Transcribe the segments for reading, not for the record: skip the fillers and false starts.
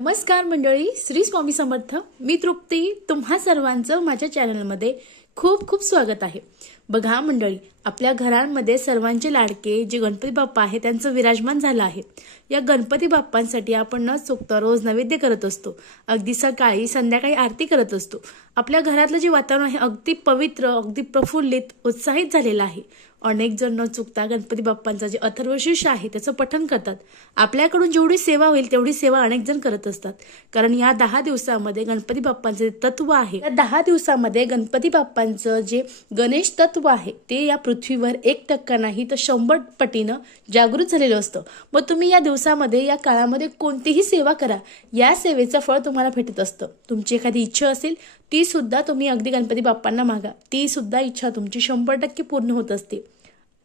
नमस्कार मंडळी, श्री स्वामी समर्थ. मी तृप्ती, तुम्हा सर्वांचं माझ्या चॅनलमध्ये खूप खूप स्वागत आहे. बघा मंडळी, आपल्या घरांमध्ये सर्वांचे लाडके जे गणपती बाप्पा आहे त्यांचं विराजमान झालं आहे. या गणपती बाप्पांसाठी आपण न चुकता रोज नैवेद्य करत असतो. अगदी सकाळी संध्याकाळी आरती करत असतो. आपल्या घरातलं जे वातावरण आहे अगदी पवित्र, अगदी प्रफुल्लित, उत्साहित झालेलं आहे. अनेक जण न चुकता गणपती बाप्पांचं जे अथर्वशीर्ष आहे त्याचं पठण करतात. आपल्याकडून जेवढी सेवा होईल तेवढी सेवा अनेक जण करत असतात. कारण या 10 दिवसामध्ये गणपती बाप्पांचं जे तत्व आहे, या 10 दिवसामध्ये गणपती बाप्पांचं जे गणेश तत्व आहे ते या पृथ्वीवर 1% नाही तर 100 पटीनं जागृत झालेलं असतं. मग तुम्ही या दिवसामध्ये, या काळामध्ये कोणतीही सेवा करा, या सेवेचं फळ तुम्हाला भेटत असतं. तुमची एखादी इच्छा असेल ती सुद्धा तुम्ही अगदी गणपती बाप्पांना मागा, ती सुद्धा इच्छा तुमची 100% पूर्ण होत असते.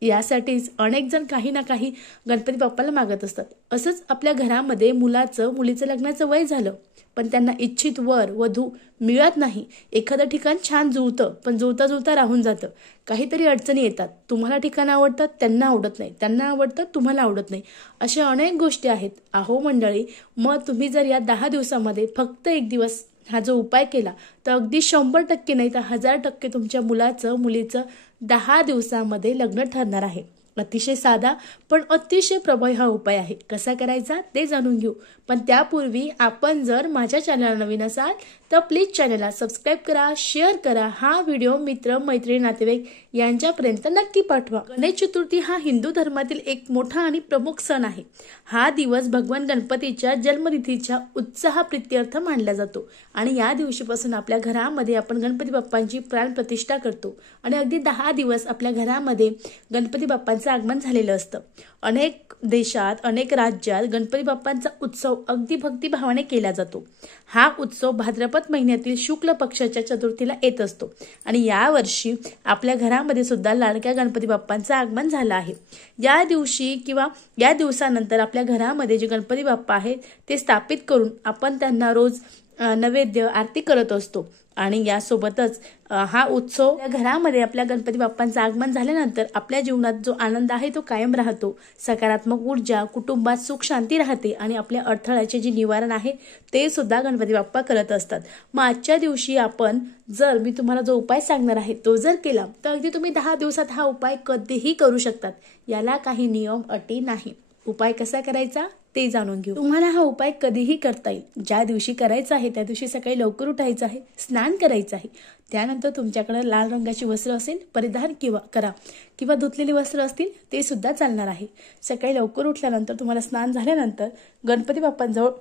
यासाठीच अनेक जण काही ना काही गणपती बाप्पाला मागत असतात. असंच आपल्या घरामध्ये मुलीचं लग्नाचं वय झालं पण त्यांना इच्छित वर वधू मिळत नाही. एखादं ठिकाण छान जुळतं पण जुळता राहून जातं. काहीतरी अडचणी येतात. तुम्हाला ठिकाण आवडतात, त्यांना आवडत नाही, त्यांना आवडतं, तुम्हाला आवडत नाही. अशा अनेक गोष्टी आहेत. अहो मंडळी, मग तुम्ही जर या 10 दिवसामध्ये फक्त एक दिवस हा जो उपाय केला तर अगदी 100% नाही तर 1000% तुमच्या मुलीचं 10 दिवसामध्ये लग्न ठरणार आहे. अतिशय साधा पण अतिशय प्रभावी हा उपाय आहे. कसा करायचा ते जाणून घेऊ. पण त्यापूर्वी आपण जर माझ्या चॅनलला नवीन असाल तर प्लीज चॅनलला सबस्क्राईब करा, शेअर करा. हा व्हिडिओ मित्र, मैत्रिणी, नातेवाईक यांच्यापर्यंत नक्की पाठवा. गणेश चतुर्थी हा हिंदू धर्मातील एक मोठा आणि प्रमुख सण आहे. हा दिवस भगवान गणपतीच्या जन्मतिथीच्या उत्साहप्रित्यर्थ मानला जातो आणि या दिवशीपासून आपल्या घरामध्ये आपण गणपती बाप्पांची प्राणप्रतिष्ठा करतो आणि अगदी 10 दिवस आपल्या घरामध्ये गणपती बाप्पांचं आगमन झालेलं असतं. अनेक देशात, अनेक राज्यात गणपती बाप्पांचा उत्सव अगदी भक्तिभावाने केला जातो. हा उत्सव भाद्रपद महिन्यातील शुक्ल पक्षाच्या चतुर्थीला येत असतो आणि यावर्षी आपल्या घरामध्ये सुद्धा लाडक्या गणपती बाप्पांचं आगमन झालं आहे. या दिवशी किंवा या दिवसानंतर आपल्या घरामध्ये जे गणपती बाप्पा आहेत ते स्थापित करून आपण त्यांना रोज नैवेद्य, आरती करत असतो. आणि यासोबतच हा उत्सव या घरामध्ये आपल्या गणपती बाप्पांचं आगमन झाल्यानंतर आपल्या जीवनात जो आनंद आहे तो कायम राहतो. सकारात्मक ऊर्जा, कुटुंबात सुख शांती राहते आणि आपल्या अडथळ्याचे जे निवारण आहे ते सुद्धा गणपती बाप्पा करत असतात. मग आजच्या दिवशी आपण जर मी तुम्हाला जो उपाय सांगणार आहे तो जर केला तर अगदी तुम्ही 10 दिवसात हा उपाय कधीही करू शकतात. याला काही नियम, अटी नाही. उपाय कसा करायचा ते जाणून घेऊ. तुम्हाला हा उपाय कधीही करता येईल. ज्या दिवशी करायचा आहे त्या दिवशी सकाळी लवकर उठायचं आहे, स्नान करायचं आहे. त्यानंतर तुमच्याकडे लाल रंगाची वस्त्र असेल परिधान करा किंवा धुतलेली वस्त्र असतील ते सुद्धा चालणार आहे. सकाळी लवकर उठल्यानंतर तुम्हाला स्नान झाल्यानंतर गणपती बाप्पांजवळ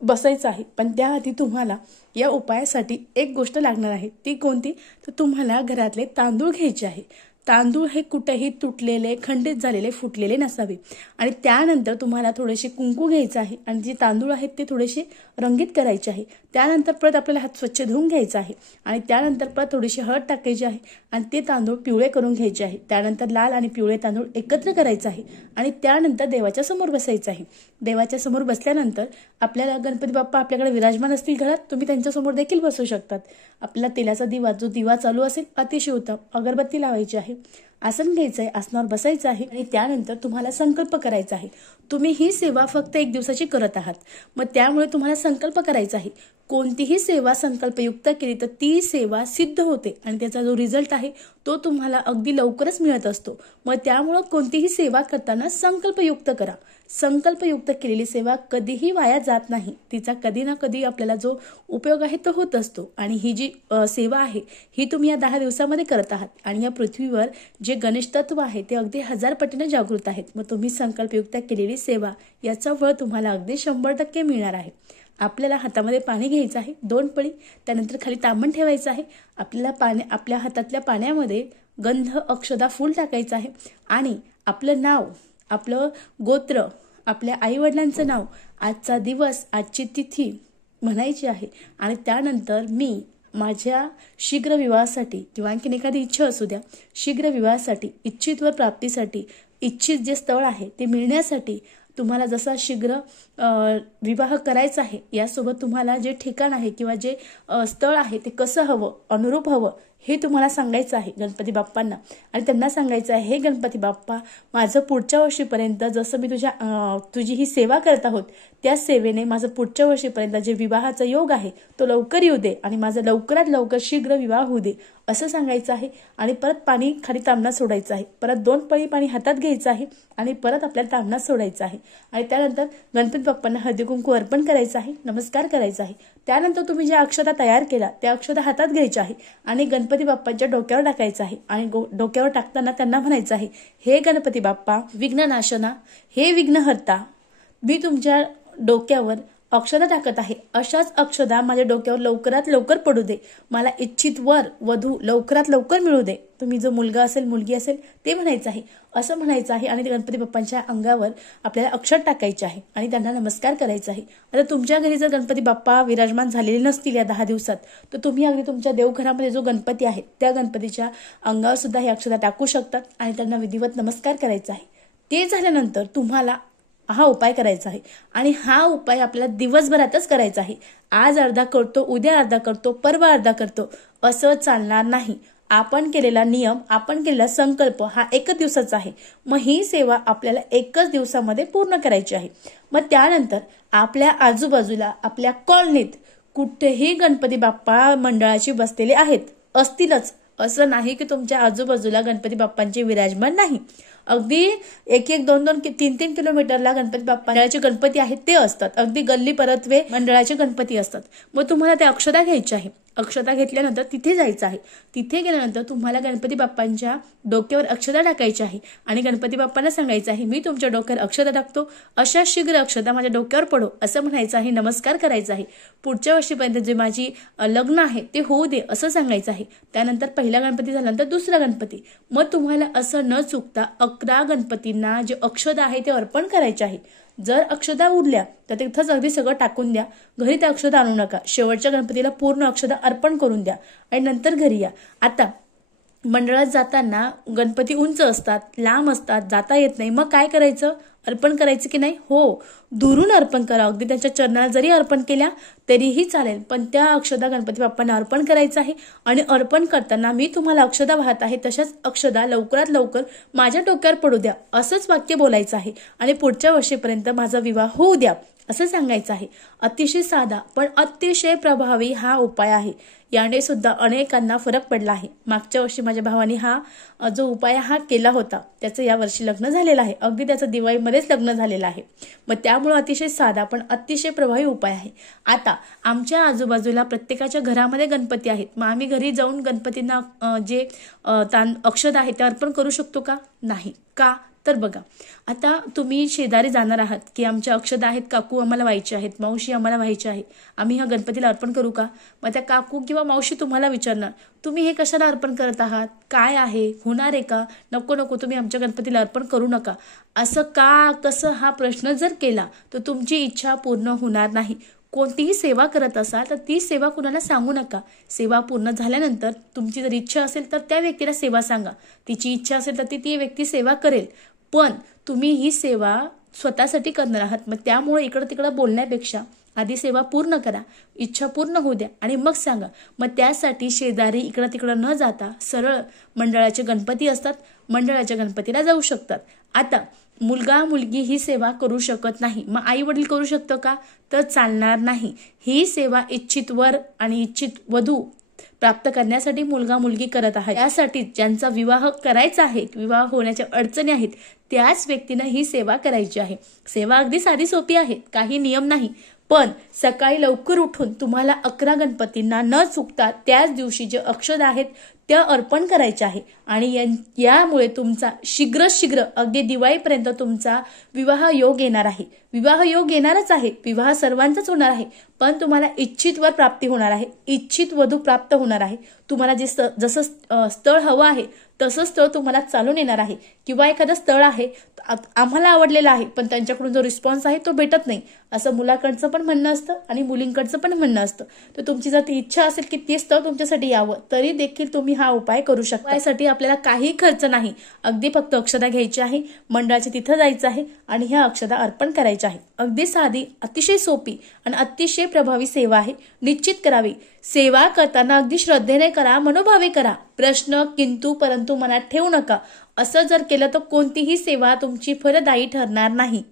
बसायचं आहे. पण त्याआधी तुम्हाला या उपायासाठी एक गोष्ट लागणार आहे. ती कोणती? तर तुम्हाला घरातले तांदूळ घ्यायचे आहे. तांदूळ हे कुठेही तुटलेले, खंडित झालेले, फुटलेले नसावे. आणि त्यानंतर तुम्हाला थोडेसे कुंकू घ्यायचं आहे आणि जे तांदूळ आहेत ते थोडेसे रंगीत करायचे आहे. त्यानंतर परत आपल्याला हात स्वच्छ धुवून घ्यायचा आहे आणि त्यानंतर परत थोडीशी हळद टाकायची आहे आणि ते तांदूळ पिवळे करून घ्यायचे आहे. त्यानंतर लाल आणि पिवळे तांदूळ एकत्र करायचं आहे आणि त्यानंतर देवाच्या समोर बसायचं आहे. देवाच्या समोर बसल्यानंतर आपल्याला गणपती बाप्पा आपल्याकडे विराजमान असतील घरात, तुम्ही त्यांच्यासमोर देखील बसू शकतात. आपल्याला तेलाचा दिवा, जो दिवा चालू असेल अतिशय उत्तम, अगरबत्ती लावायची आहे, आसन घ्यायचं आहे, आसनावर बसायचं आहे आणि त्यानंतर तुम्हाला संकल्प करायचा आहे. तुम्ही ही सेवा फक्त 1 दिवसाची करत आहात, मग त्यामुळे तुम्हाला संकल्प करायचा आहे. कोणतीही सेवा संकल्पयुक्त केली तर ती सेवा सिद्ध होते आणि त्याचा जो रिझल्ट आहे तो तुम्हाला अगदी लवकरच मिळत असतो. मग त्यामुळं कोणतीही सेवा करताना संकल्पयुक्त करा. संकल्पयुक्त केलेली सेवा कधीही वाया जात नाही. तिचा कधी ना कधी आपल्याला जो उपयोग आहे तो होत असतो. आणि ही जी सेवा आहे ही तुम्ही या 10 दिवसामध्ये करत आहात आणि या पृथ्वीवर जे गणेश तत्व आहे ते अगदी 1000 पटीने जागृत आहेत. मग तुम्ही संकल्पयुक्त केलेली सेवा याचा फळ तुम्हाला अगदी 100% मिळणार आहे. आपल्याला हातामध्ये पाणी घ्यायचं आहे 2 पळी, त्यानंतर खाली तांबण ठेवायचं आहे. आपल्या हातातल्या पाण्यामध्ये गंध, अक्षदा, फूल टाकायचं आहे आणि आपलं नाव, आपलं गोत्र, आपल्या आईवडिलांचं नाव, आजचा दिवस, आजची तिथी म्हणायची आहे आणि त्यानंतर मी माझ्या शीघ्र विवाहासाठी किंवा आणखीन एखादी इच्छा असू द्या, शीघ्र विवाहासाठी, इच्छित व प्राप्तीसाठी, इच्छित जे स्थळ आहे ते मिळण्यासाठी, तुम्हाला जसा शीघ्र विवाह करायचा आहे यासोबत तुम्हाला जे ठिकाण आहे किंवा जे स्थळ आहे ते कसं हवं, अनुरूप हवं हे तुम्हाला सांगायचं आहे गणपती बाप्पांना. आणि त्यांना सांगायचं आहे, हे गणपती बाप्पा, माझं पुढच्या वर्षीपर्यंत जसं मी तुझी ही सेवा करत आहोत त्या सेवेने माझं पुढच्या वर्षीपर्यंत जे विवाहाचा योग आहे तो लवकर येऊ दे आणि माझा लवकरात लवकर शीघ्र विवाह होऊ दे असं सांगायचं आहे. आणि परत पाणी खाली तांबणात सोडायचं आहे. परत 2 पळी पाणी हातात घ्यायचं आहे आणि परत आपल्याला तांबणात सोडायचं आहे. आणि त्यानंतर गणपती बाप्पांना हळदी कुंकू अर्पण करायचं आहे, नमस्कार करायचा आहे. त्यानंतर तुम्ही ज्या अक्षता तयार केला त्या अक्षता हातात घ्यायच्या आहे आणि गणपती बाप्पांच्या डोक्यावर टाकायचं आहे. आणि डोक्यावर टाकताना त्यांना म्हणायचं आहे, हे गणपती बाप्पा विघ्ननाशना, हे विघ्नहर्ता, मी तुमच्या डोक्यावर अक्षता टाकत आहे. अशाच अक्षता माझ्या डोक्यावर लवकरात लवकर पडू दे. मला इच्छित वर वधू लवकरात लवकर मिळू दे. तुम्ही जो मुलगा असेल मुलगी असेल ते म्हणायचं आहे, असं म्हणायचं आहे. आणि गणपती बाप्पांच्या अंगावर आपल्याला अक्षर टाकायचे आहे आणि त्यांना नमस्कार करायचा आहे. आता तुमच्या घरी जर गणपती बाप्पा विराजमान झालेले नसतील या 10 दिवसात, तर तुम्ही अगदी तुमच्या देवघरामध्ये जो गणपती आहे त्या गणपतीच्या अंगावर सुद्धा ही अक्षता टाकू शकतात आणि त्यांना विधिवत नमस्कार करायचा आहे. ते झाल्यानंतर तुम्हाला हा उपाय करायचा आहे. आणि हा उपाय आपल्याला दिवसभरातच करायचा आहे. आज अर्धा करतो, उद्या अर्धा करतो, परवा अर्धा करतो असं चालणार नाही. आपण केलेला नियम, आपण केलेला संकल्प हा 1 दिवसाचा आहे. मग ही सेवा आपल्याला 1 दिवसामध्ये पूर्ण करायची आहे. मग त्यानंतर आपल्या आजूबाजूला आपल्या कॉलनीत कुठेही गणपती बाप्पा मंडळाची बसलेले असतीलच असं नाही की तुमच्या आजूबाजूला गणपती बाप्पांचे विराजमान नाही. अगदी 1-1, 2-2, 3-3 किलोमीटरला गणपती बाप्पा मंडळाचे गणपती आहेत ते असतात. अगदी गल्ली परतवे मंडळाचे गणपती असतात. मग तुम्हाला त्या अक्षता घ्यायच्या आहे. अक्षता घेतल्यानंतर तिथे जायचं आहे. तिथे गेल्यानंतर तुम्हाला गणपती बाप्पांच्या डोक्यावर अक्षता टाकायची आहे आणि गणपती बाप्पांना सांगायचं आहे, मी तुमच्या डोक्यावर अक्षता टाकतो, अशा शीघ्र अक्षता माझ्या डोक्यावर पडो असं म्हणायचं आहे. नमस्कार करायचा आहे. पुढच्या वर्षीपर्यंत जे माझी लग्न आहे ते होऊ दे असं सांगायचं आहे. त्यानंतर पहिला गणपती झाल्यानंतर दुसरा गणपती. मग तुम्हाला असं न चुकता 11 गणपतींना जे अक्षता आहे ते अर्पण करायचे आहे. जर अक्षता उरल्या तर तिथंच अगदी सगळं टाकून द्या. घरी त्या अक्षता आणू नका. शेवटच्या गणपतीला पूर्ण अक्षता अर्पण करून द्या आणि नंतर घरी या. आता मंडळात जाताना गणपती उंच असतात, लांब असतात, जाता येत नाही. मग काय करायचं? अर्पण करायचं की नाही? हो, दुरून अर्पण करा. अगदी त्यांच्या चरणाला जरी अर्पण केल्या तरीही चालेल, पण त्या अक्षता गणपती बाप्पांना अर्पण करायचं आहे. आणि अर्पण करताना मी तुम्हाला अक्षता वाहत आहे तशाच अक्षता लवकरात लवकर माझ्या डोक्यावर पडू द्या असंच वाक्य बोलायचं आहे. आणि पुढच्या वर्षीपर्यंत माझा विवाह होऊ द्या असं सांगायचं आहे. अतिशय साधा पण अतिशय प्रभावी हा उपाय आहे. याने सुद्धा अनेकांना फरक पडला आहे. मागच्या वर्षी माझ्या भावाने हा जो उपाय हा केला होता त्याचं या वर्षी लग्न झालेलं आहे. अगदी त्याचं दिवाळीमध्येच लग्न झालेलं आहे. मग त्यामुळे अतिशय साधा पण अतिशय प्रभावी उपाय आहे. आता आमच्या आजूबाजूला प्रत्येकाच्या घरामध्ये गणपती आहेत. मग आम्ही घरी जाऊन गणपतींना जे अक्षता आहे ते अर्पण करू शकतो का? नाही. का? तर बघा, आता तुम्ही शेजारी जाणार आहात की आमच्या अक्षता आहेत काकू आम्हाला व्हायचे आहेत, मावशी आम्हाला व्हायचे आहे, आम्ही ह्या गणपतीला अर्पण करू का? मग त्या काकू किंवा मावशी तुम्हाला विचारणार, तुम्ही हे कशाला अर्पण करत आहात? काय आहे? होणार आहे का? नको नको, तुम्ही आमच्या गणपतीला अर्पण करू नका. असं का कसं हा प्रश्न जर केला तर तुमची इच्छा पूर्ण होणार नाही. कोणतीही सेवा करत असाल तर ती सेवा कुणाला सांगू नका. सेवा पूर्ण झाल्यानंतर तुमची जर इच्छा असेल तर त्या व्यक्तीला सेवा सांगा. तिची इच्छा असेल तर ती व्यक्ती सेवा करेल. पण तुम्ही ही सेवा स्वतःसाठी करणार आहात. मग त्यामुळे इकडं तिकडं बोलण्यापेक्षा आधी सेवा पूर्ण करा, इच्छा पूर्ण होऊ द्या आणि मग सांगा. मग त्यासाठी शेजारी इकडं तिकडं न जाता सरळ मंडळाचे गणपती असतात, मंडळाच्या गणपतीला जाऊ शकतात. आता मुलगा मुलगी ही सेवा करू शकत नाही, मग आई वडील करू शकतो का? तर चालणार नाही. ही सेवा इच्छित वर आणि इच्छित वधू प्राप्त करण्यासाठी मुलगा मुलगी करत आहे. यासाठी ज्यांचा विवाह करायचा आहे, विवाह होण्याच्या अडचणी आहेत, त्याच व्यक्तीने ही सेवा करायची आहे. सेवा अगदी साधी सोपी आहे, काही नियम नाही. पण सकाळी लवकर उठून तुम्हाला 11 गणपतींना न चुकता त्याच दिवशी जे अक्षता आहेत त्या अर्पण करायच्या आहे. आणि यामुळे तुमचा शीघ्र अगदी दिवाळीपर्यंत तुमचा विवाह योग येणार आहे. विवाह योग येणारच आहे, विवाह सर्वांचाच होणार आहे, पण तुम्हाला इच्छित वर प्राप्ती होणार आहे, इच्छित वधू प्राप्त होणार आहे. तुम्हाला जसं स्थळ हवं आहे तसं स्थळ तुम्हाला चालून येणार आहे. किंवा एखादं स्थळ आहे आम्हाला आवडलेलं आहे पण त्यांच्याकडून जो रिस्पॉन्स आहे तो भेटत नाही, असं मुलाकडचं पण म्हणणं असतं आणि मुलींकडचं पण म्हणणं असतं. तर तुमची जर ती इच्छा असेल की ते स्थळ तुमच्यासाठी यावं, तरी देखील तुम्ही तुम्ही हा उपाय करू शकता। यासाठी आपल्याला काही खर्च नाही, अगदी फक्त अक्षता घ्यायची आहे, मंडळाच्या तिथं जायचं आहे आणि ह्या अक्षता अर्पण करायच्या आहे। अगदी साधी, अतिशय सोपी आणि अतिशय प्रभावी सेवा आहे। निश्चित करावी। सेवा करताना अगदी श्रद्धेने करा, मनोभावे करा। प्रश्न, किंतु, परंतु मनात ठेवू नका। असं जर केलं तर कोणतीही सेवा तुमची फलदायी ठरणार नाही।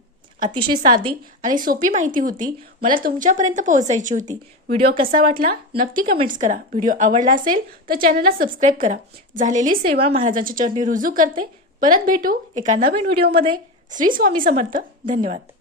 अतिशय साधी आणि सोपी माहिती होती, मला तुमच्यापर्यंत पोहोचायची होती। व्हिडिओ कसा वाटला नक्की कमेंट्स करा। व्हिडिओ आवडला असेल तर चॅनलला सबस्क्राईब करा। झालेली सेवा महाराजांच्या चरणी रुजू करते। परत भेटू एका नवीन व्हिडिओमध्ये। श्री स्वामी समर्थ। धन्यवाद।